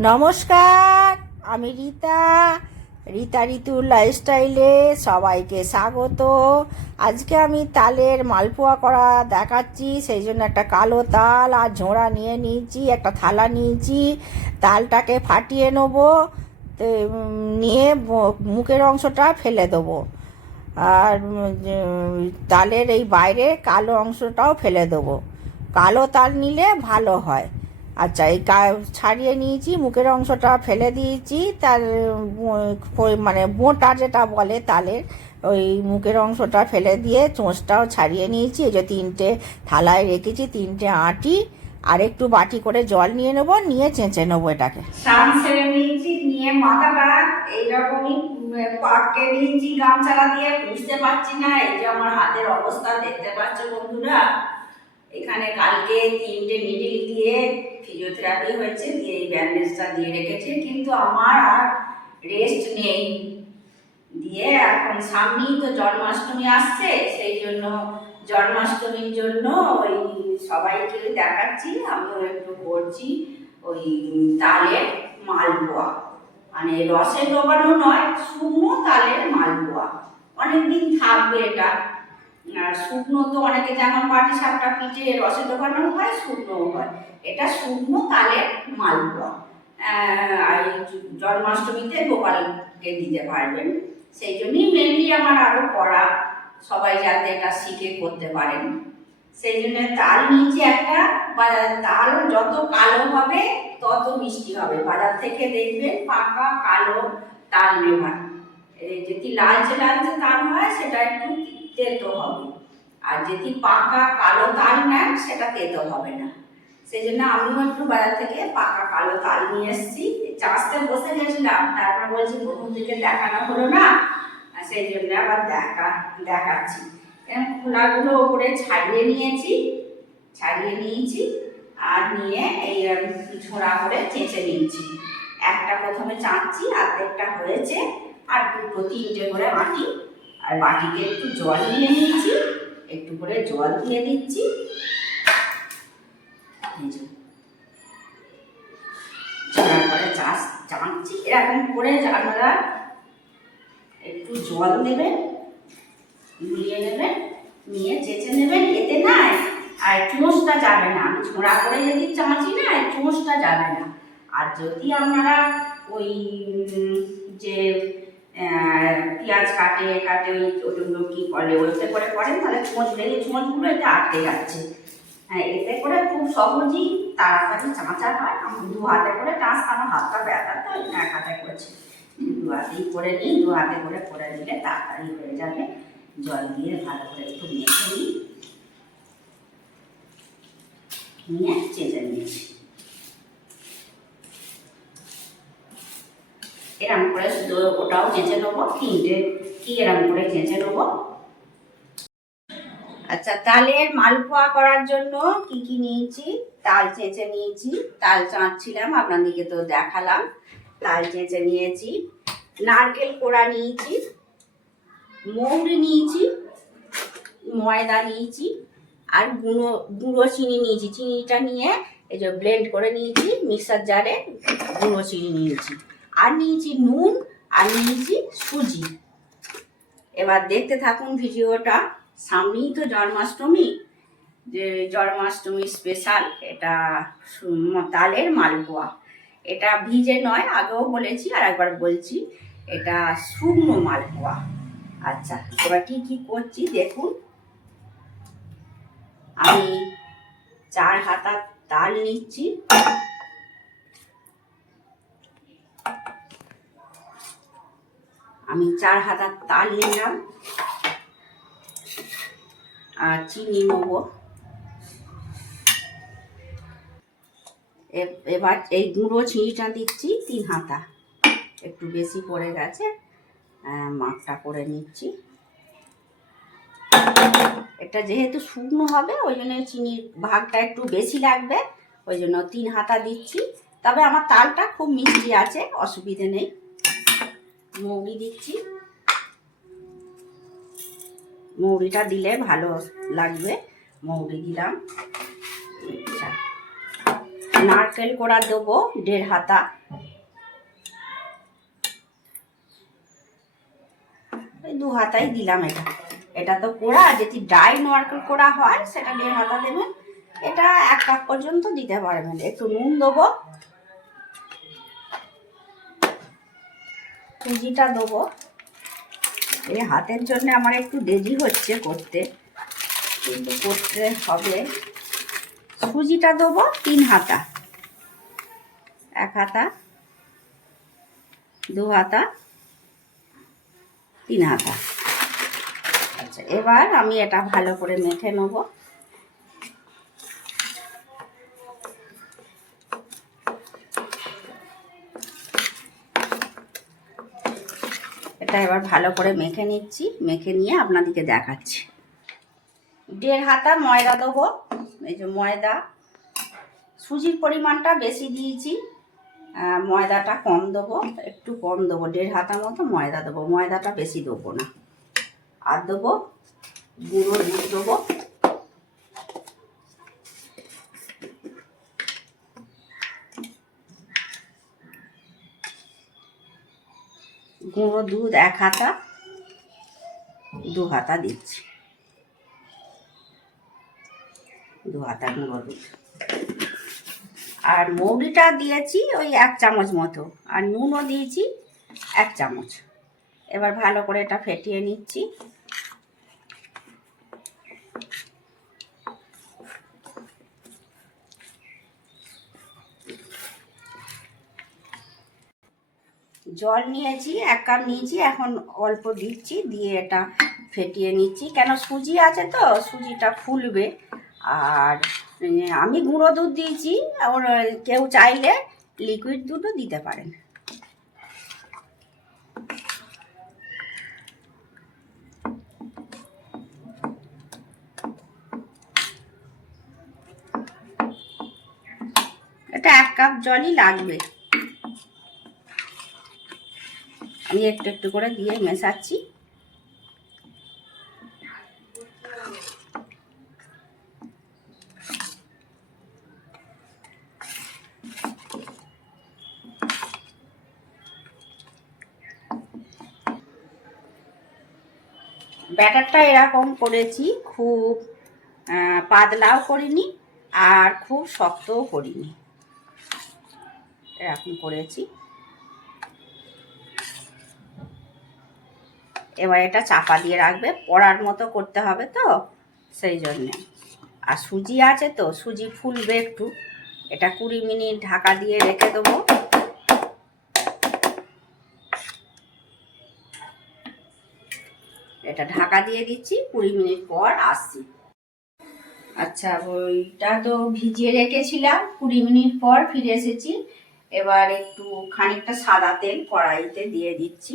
নমস্কার, আমি রীতা। রীতা ঋতুর লাইফস্টাইলে সবাইকে স্বাগত। আজকে আমি তালের মালপোয়া করা দেখাচ্ছি। সেই জন্য একটা কালো তাল আর ঝোড়া নিয়ে নিয়েছি, একটা থালা নিয়েছি। তালটাকে ফাটিয়ে নেবো, তো নিয়ে মুখের অংশটা ফেলে দেবো। আর তালের এই বাইরে কালো অংশটাও ফেলে দেবো। কালো তাল নিলে ভালো হয়। আচ্ছা, এই ছাড়িয়ে নিয়েছি, মুখের অংশটা ফেলে দিয়েছি। তার মানে বোঁটা যেটা বলে তালের, ওই মুখের অংশটা ফেলে দিয়ে চোঁচটাও ছাড়িয়ে নিয়েছি। এই যে তিনটে থালায় রেখেছি, তিনটে আঁটি। আর একটু বাটি করে জল নিয়ে নেবো, নিয়ে চেঁচে নেবো এটাকে। স্নান সেরে নিয়েছি, নিয়ে মাথাটা এইরকমই পাকে নিয়েছি গামছাড়া দিয়ে। বুঝতে পারছি না, এই যে আমার হাতের অবস্থা দেখতে পাচ্ছ বন্ধুরা। এখানে কালকে তিনটে নিডিল দিয়ে ফিজিওথেরাপি হয়েছে, দিয়ে এই ব্যান্ডেজটা দিয়ে রেখেছে, কিন্তু আমার আর রেস্ট নেই। দিয়ে এখন সামনেই তো জন্মাষ্টমী আসছে, সেই জন্য জন্মাষ্টমীর জন্য ওই সবাইকে দেখাচ্ছি, আমিও একটু করছি ওই তালের মালপোয়া। মানে রসে ডোবানো নয়, শুকনো তালের মালপোয়া। অনেকদিন থাকবে এটা। আর শুকনো তো অনেকে যেমন পাটি সাপটা পিঠে রসে ডোবানো হয়, শুকনোও হয়। এটা শুকনো তালের মালপোয়া। আর জন্মাষ্টমীতে গোপালকে দিতে পারবেন, সেই জন্যই মেনলি আমার আরও করা, সবাই যাতে এটা শিখে করতে পারেন। সেই জন্য তাল নিচে একটা, তাল যত কালো হবে তত মিষ্টি হবে। বাজার থেকে দেখবেন পাকা কালো তাল নেবেন। যদি লালচে লালচে তাল হয় সেটা একটু তেতো হবে, আর যদি পাকা কালো তাল নেন সেটা তেতো হবে না। সেই জন্য আমিও একটু বাজার থেকে পাকা কালো তাল নিয়ে এসেছি। চাষতে বসে গেছিলাম, তারপর বলছি প্রথম থেকে দেখানো হলো না, সেই জন্য আবার দেখাচ্ছি। খোলাগুলো ওপরে ছাড়িয়ে নিয়েছি আর নিয়ে এই ঝোড়া করে চেঁচে নিয়েছি। একটা প্রথমে চাঁচছি, অর্ধেকটা হয়েছে, আর দুটো তিনটে করে আঁটি। আর বাটিতে একটু জল নিয়ে নিয়েছি, একটু করে জল দিয়ে দিচ্ছি। করে চাঁচছি, এরকম করে আপনারা একটু জল দেবেন, গুলিয়ে নেবেন, নিয়ে চেঁচে নেবেন। এতে না আর চোঁচটা যাবে না। আমি ছোড়া করে যদি চাঁচি না, চোঁচটা যাবে না। আর যদি আপনারা ওই যে পেঁয়াজ কাটে ওইগুলো কি বলে, ওইতে করে করেন, তাহলে চোঁচ লেগে চোঁচগুলো এটা আটকে যাচ্ছে। হ্যাঁ, এতে করে খুব সহজেই তাড়াতাড়ি চাঁচা হয়। আমি দু হাতে করে চাঁচতাম, আমার হাতটা ব্যথা, তো এক হাতে করেছি। দু হাতেই করে নিই, দু হাতে করে নিলে তাড়াতাড়ি হয়ে যাবে। জল দিয়ে ভালো করে একটু মেখে নিয়ে চেঁচে নিয়েছি। এরম করে শুধু ওটাও চেঁচে নেবো, তিনটে কি এরম করে চেঁচে নেবো। আচ্ছা, তালের মালপোয়া করার জন্য কি কি নিয়েছি? তাল চেঁচে নিয়েছি, তাল চাঁচছিলাম, আপনাদেরকে তো দেখালাম। তাল চেঁচে নিয়েছি, নারকেল কোড়া নিয়েছি, মৌরি নিয়েছি, ময়দা নিয়েছি, আর গুঁড়ো চিনি নিয়েছি। চিনিটা নিয়ে এই যে ব্লেন্ড করে নিয়েছি মিক্সার জারে, গুঁড়ো চিনি নিয়েছি। আর নিয়েছি নুন, আর নিয়েছি সুজি। এবার দেখতে থাকুন ভিডিওটা। সামনেই তো জন্মাষ্টমী, যে জন্মাষ্টমী স্পেশাল এটা তালের মালপোয়া। এটা ভিজে নয়, আগেও বলেছি আর একবার বলছি, এটা শুকনো মালপোয়া। আচ্ছা, এবার কি কি করছি দেখুন। আমি 4 হাতা তাল নিচ্ছি। আমি 4 হাতা তাল নিলাম, আর চিনি নেব। এবার এই গুঁড়ো চিনিটা দিচ্ছি 3 হাতা, একটু বেশি পড়ে গেছে, মাপটা করে নিচ্ছি। এটা যেহেতু শুকনো হবে, ওই জন্য চিনির ভাগটা একটু বেশি লাগবে, ওই জন্য 3 হাতা দিচ্ছি। তবে আমার তালটা খুব মিষ্টি আছে, অসুবিধে নেই। মৌরি দিচ্ছি, মৌরিটা দিলে ভালো লাগবে, মৌরি দিলাম। নারকেল কোড়া দেবো 1.5 হাতা। ওই 2 হাতাই দিলাম। এটা তো কোড়া, যদি ড্রাই নারকেল কোড়া হয় সেটা 1.5 হাতা দেবেন। এটা 1 কাপ পর্যন্ত দিতে পারবেন। একটু নুন দেবো, সুজিটা দেবো। এই হাতের জন্য আমার একটু দেরি হচ্ছে করতে, কিন্তু করতে হবে। সুজিটা দেবো 3 হাতা, 1 হাতা, 2 হাতা, 3 হাতা। আচ্ছা, এবার আমি এটা ভালো করে মেখে নেব। এটা এবার ভালো করে মেখে নিচ্ছি, মেখে নিয়ে আপনাদেরকে দেখাচ্ছি। 1.5 হাতা ময়দা দেবো। এই যে ময়দা, সুজির পরিমাণটা বেশি দিয়েছি, ময়দাটা কম দেবো, একটু কম দেবো। 1.5 হাতা মতো ময়দা দেবো, ময়দাটা বেশি দেবো না। আর দেবো গুঁড়ো দুধ দেবো। গুঁড়ো দুধ 1 হাতা, 2 হাতা দিচ্ছি, 2 হাতা গুঁড়ো দুধ। আর মৌরিটা দিয়েছি ওই 1 চামচ মতো, আর নুনও দিয়েছি 1 চামচ। এবার ভালো করে এটা ফেটিয়ে নিচ্ছি। জল নিয়েছি 1 কাপ নিয়েছি, এখন অল্প দিচ্ছি, দিয়ে এটা ফেটিয়ে নিচ্ছি। কেন সুজি আছে তো, সুজিটা ফুলবে। আর আমি গুঁড়ো দুধ দিয়েছি, ওর কেউ চাইলে লিকুইড দুধও দিতে পারেন। এটা 1 কাপ জলই লাগবে। আমি একটু একটু করে দিয়ে মেশাচ্ছি। ব্যাটারটা এরকম করেছি, খুব পাতলাও করিনি আর খুব শক্তও করিনি, এরকম করেছি। এবার এটা চাপা দিয়ে রাখবে, পড়ার মতো করতে হবে তো সেই জন্যে। আর সুজি আছে তো, সুজি ফুলবে একটু। এটা 20 মিনিট ঢাকা দিয়ে রেখে দেবো। এটা ঢাকা দিয়ে দিচ্ছি, 20 মিনিট পর আসছি। আচ্ছা, ওইটা তো ভিজিয়ে রেখেছিলাম, 20 মিনিট পর ফিরে এসেছি। এবার একটু খানিকটা সাদা তেল কড়াইতে দিয়ে দিচ্ছি,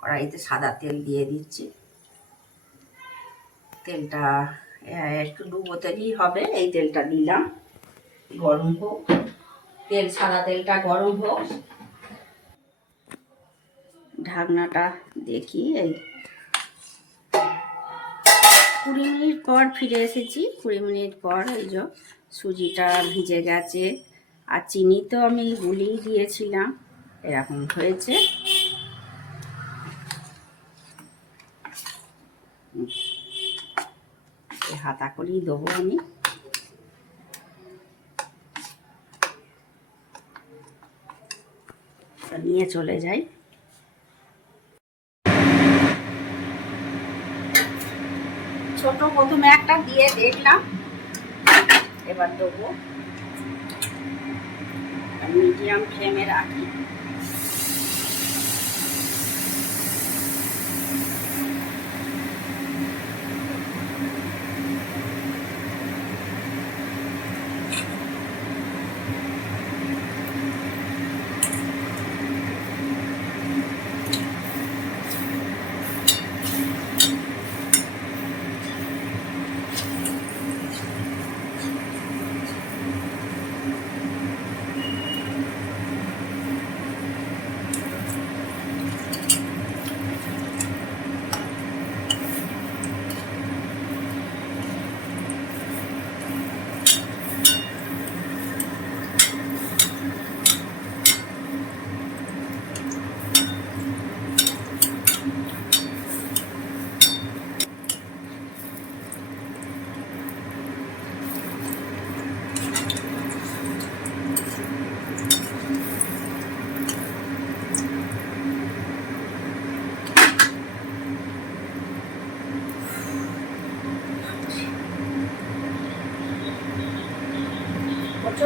কড়াইতে সাদা তেল দিয়ে দিচ্ছি। তেলটা একটু ডুবো তেলই হবে, এই তেলটা দিলাম। গরম হোক তেল, সাদা তেলটা গরম হোক। ঢাকনাটা দেখি, এই 20 মিনিট পর ফিরে এসেছি। 20 মিনিট পর এই যে সুজিটা ভিজে গেছে, আর চিনি তো আমি গুলিয়ে দিয়েছিলাম, এরকম হয়েছে। হাতা করেই দেবো আমি। নিয়ে চলে যাই। ছোট প্রথমে একটা দিয়ে দেখলাম, এবার দেবো। মিডিয়াম ফ্লেমে রাখি।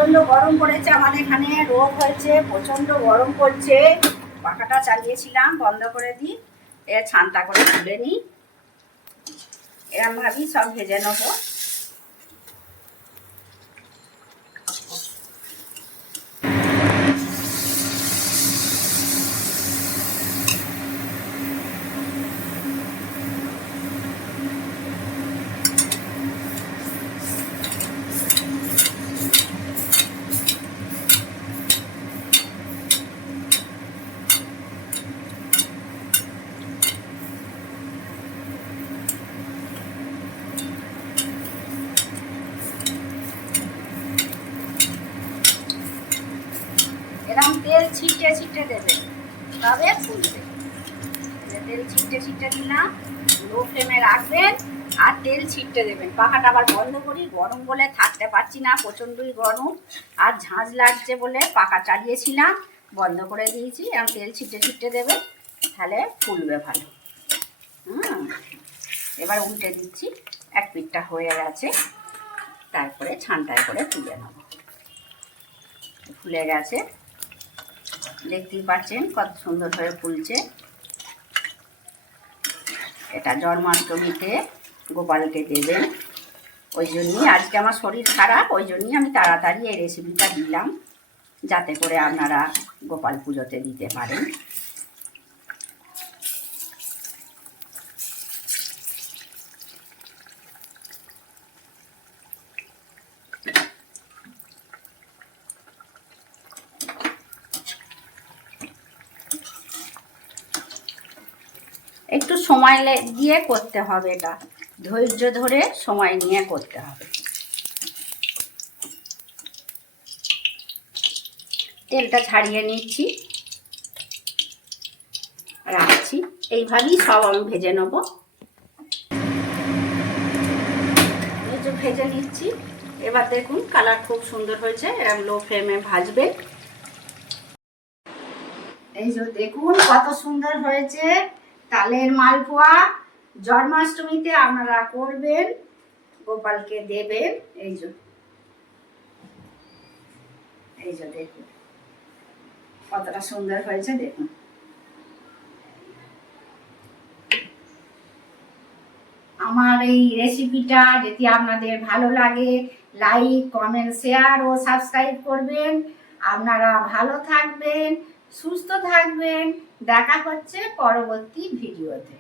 প্রচণ্ড গরম পড়েছে আমাদের এখানে, রোগ হয়েছে, প্রচণ্ড গরম পড়ছে। পাখাটা চালিয়েছিলাম, বন্ধ করে দিই। এর ছানটা করে তুলে নিই। এরমভাবেই সব ভেজে নেবো। এরকম তেল ছিটে ছিটে দেবেন, তবে ফুলবে। তেল ছিটে ছিটে দিলাম, লো ফ্লেমে রাখবেন আর তেল ছিটে দেবেন। পাখাটা আবার বন্ধ করি, গরম বলে থাকতে পারছি না, প্রচণ্ডই গরম আর ঝাঁঝ লাগছে বলে পাখা চালিয়েছিলাম, বন্ধ করে দিয়েছি। এখন তেল ছিটে ছিটে দেবেন, তাহলে ফুলবে ভালো। এবার উল্টে দিচ্ছি, এক পিঠটা হয়ে গেছে, তারপরে ছানটায় করে তুলে নেব। ফুলে গেছে, দেখতেই পাচ্ছেন কত সুন্দর হয়ে ফুলছে। এটা জন্মাষ্টমীতে গোপালকে দেবেন, ওই জন্যই আজকে আমার শরীর খারাপ, ওই জন্যই আমি তাড়াতাড়ি এই রেসিপিটা দিলাম, যাতে করে আপনারা গোপাল পুজোতে দিতে পারেন। একটু সময় দিয়ে করতে হবে, এটা ধৈর্য ধরে সময় নিয়ে করতে হবে। তেলটা ছাড়িয়ে নিচ্ছি, রাখছি। এইভাবেই সব আমি ভেজে নেব। এই যে ভেজে নিচ্ছি, এবার দেখুন কালার খুব সুন্দর হয়েছে। এরকম লো ফ্লেমে ভাজবেন। এই যে দেখুন কত সুন্দর হয়েছে তালের মালপোয়া। জন্মাষ্টমীতে আপনারা করবেন, গোপালকে দেবেন। এই যে দেখুন কতটা সুন্দর হয়েছে, দেখুন। আমার এই রেসিপিটা যদি আপনাদের ভালো লাগে, লাইক, কমেন্ট, শেয়ার ও সাবস্ক্রাইব করবেন। আপনারা ভালো থাকবেন, সুস্থ থাকবেন। দেখা হচ্ছে পরবর্তী ভিডিওতে।